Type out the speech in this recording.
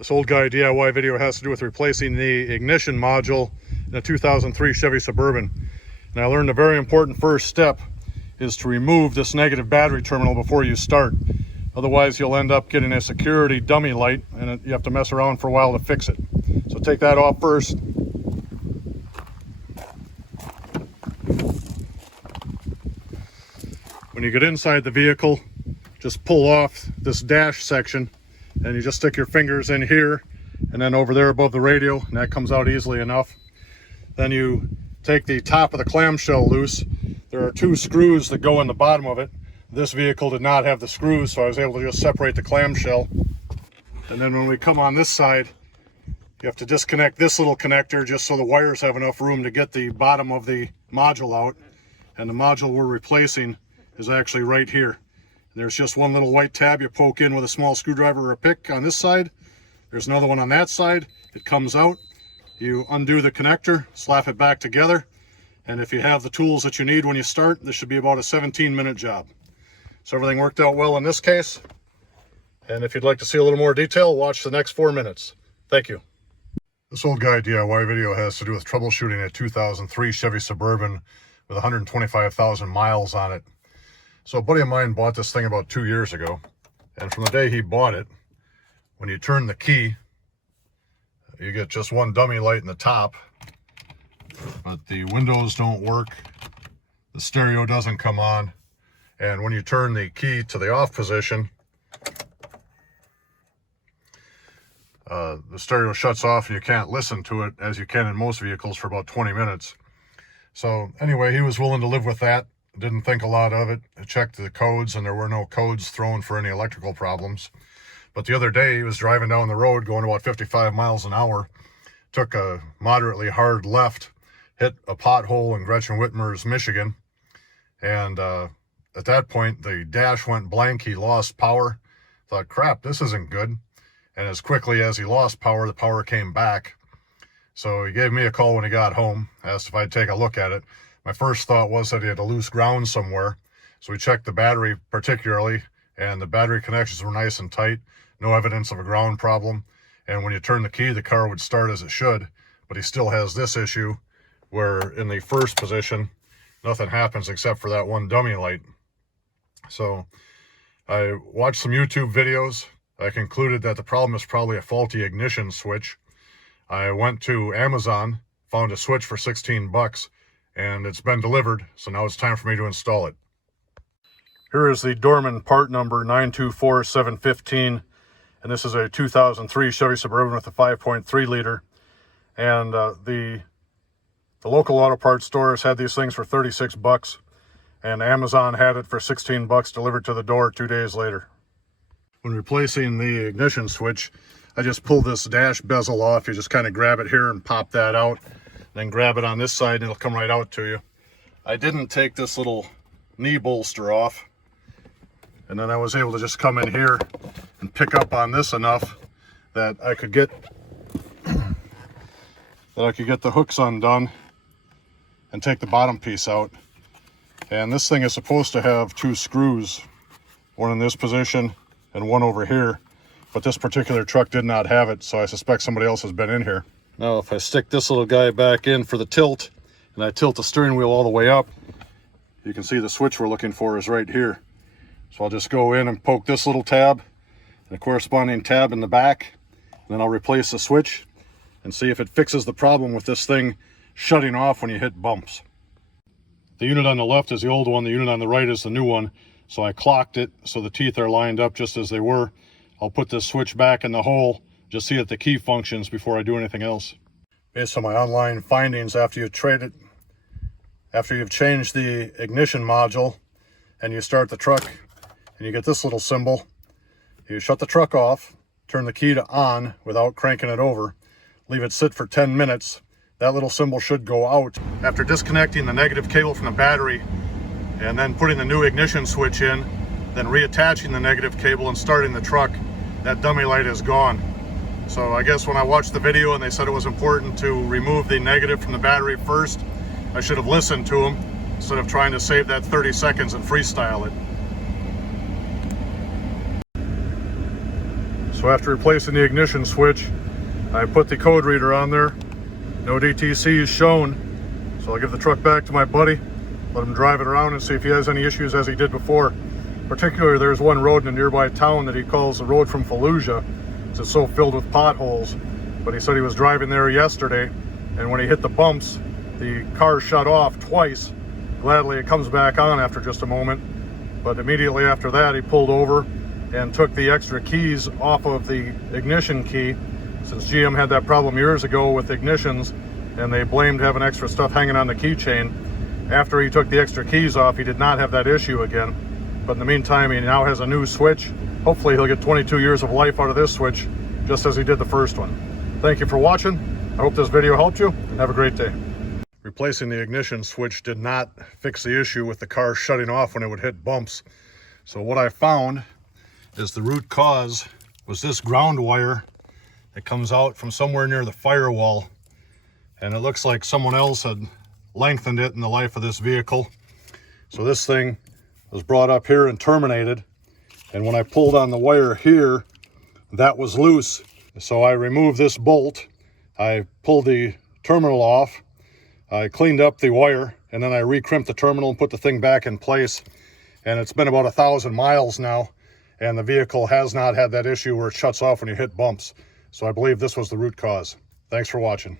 This old guy DIY video has to do with replacing the ignition module in a 2003 Chevy Suburban. And I learned a very important first step is to remove this negative battery terminal before you start. Otherwise you'll end up getting a security dummy light and you have to mess around for a while to fix it. So take that off first. When you get inside the vehicle, just pull off this dash section and you just stick your fingers in here and then over there above the radio, and that comes out easily enough. Then you take the top of the clamshell loose. There are two screws that go in the bottom of it. This vehicle did not have the screws, so I was able to just separate the clamshell. And then when we come on this side, you have to disconnect this little connector just so the wires have enough room to get the bottom of the module out. And the module we're replacing is actually right here. There's just one little white tab you poke in with a small screwdriver or a pick on this side. There's another one on that side. It comes out. You undo the connector, slap it back together, and if you have the tools that you need when you start, this should be about a 17-minute job. So everything worked out well in this case. And if you'd like to see a little more detail, watch the next 4 minutes. Thank you. This old guy DIY video has to do with troubleshooting a 2003 Chevy Suburban with 125,000 miles on it. So a buddy of mine bought this thing about 2 years ago, and from the day he bought it, when you turn the key, you get just one dummy light in the top, but the windows don't work, the stereo doesn't come on, and when you turn the key to the off position, the stereo shuts off and you can't listen to it as you can in most vehicles for about 20 minutes. So anyway, he was willing to live with that. Didn't think a lot of it. I checked the codes and there were no codes thrown for any electrical problems. But the other day he was driving down the road going about 55 miles an hour, took a moderately hard left, hit a pothole in Gretchen Whitmer's, Michigan. And at that point the dash went blank. He lost power. Thought, crap, this isn't good. And as quickly as he lost power, the power came back. So he gave me a call when he got home, asked if I'd take a look at it. My first thought was that he had a loose ground somewhere. So we checked the battery particularly, and the battery connections were nice and tight. No evidence of a ground problem. And when you turn the key, the car would start as it should. But he still has this issue where in the first position, nothing happens except for that one dummy light. So I watched some YouTube videos. I concluded that the problem is probably a faulty ignition switch. I went to Amazon, found a switch for 16 bucks, and it's been delivered, so now it's time for me to install it. Here is the Dorman part number 924715, and this is a 2003 Chevy Suburban with a 5.3 liter. And the local auto parts stores had these things for 36 bucks, and Amazon had it for 16 bucks delivered to the door 2 days later. When replacing the ignition switch, I just pull this dash bezel off. You just kind of grab it here and pop that out. Then grab it on this side and it'll come right out to you. I didn't take this little knee bolster off. And then I was able to just come in here and pick up on this enough that I could get the hooks undone and take the bottom piece out. And this thing is supposed to have two screws, one in this position and one over here, but this particular truck did not have it, so I suspect somebody else has been in here. Now if I stick this little guy back in for the tilt and I tilt the steering wheel all the way up, you can see the switch we're looking for is right here. So I'll just go in and poke this little tab and a corresponding tab in the back, and then I'll replace the switch and see if it fixes the problem with this thing shutting off when you hit bumps. The unit on the left is the old one, the unit on the right is the new one. So I clocked it so the teeth are lined up just as they were. I'll put this switch back in the hole, just see that the key functions before I do anything else. Based on my online findings, after you've changed the ignition module and you start the truck and you get this little symbol, you shut the truck off, turn the key to on without cranking it over, leave it sit for 10 minutes. That little symbol should go out. After disconnecting the negative cable from the battery and then putting the new ignition switch in, then reattaching the negative cable and starting the truck, that dummy light is gone. So I guess when I watched the video and they said it was important to remove the negative from the battery first, I should have listened to them instead of trying to save that 30 seconds and freestyle it. So after replacing the ignition switch, I put the code reader on there. No DTC is shown. So I'll give the truck back to my buddy, let him drive it around and see if he has any issues as he did before. Particularly, there's one road in a nearby town that he calls the road from Fallujah. It's so filled with potholes. But he said he was driving there yesterday, and when he hit the bumps, the car shut off twice. Gladly, it comes back on after just a moment. But immediately after that, he pulled over and took the extra keys off of the ignition key, since GM had that problem years ago with ignitions, and they blamed having extra stuff hanging on the keychain. After he took the extra keys off, he did not have that issue again. But in the meantime, he now has a new switch. Hopefully he'll get 22 years of life out of this switch, just as he did the first one. Thank you for watching. I hope this video helped you, and have a great day. Replacing the ignition switch did not fix the issue with the car shutting off when it would hit bumps. So what I found is the root cause was this ground wire that comes out from somewhere near the firewall. And it looks like someone else had lengthened it in the life of this vehicle. So this thing was brought up here and terminated, and when I pulled on the wire here, that was loose. So I removed this bolt, I pulled the terminal off, I cleaned up the wire, and then I re-crimped the terminal and put the thing back in place. And it's been about 1,000 miles now, and the vehicle has not had that issue where it shuts off when you hit bumps. So I believe this was the root cause. Thanks for watching.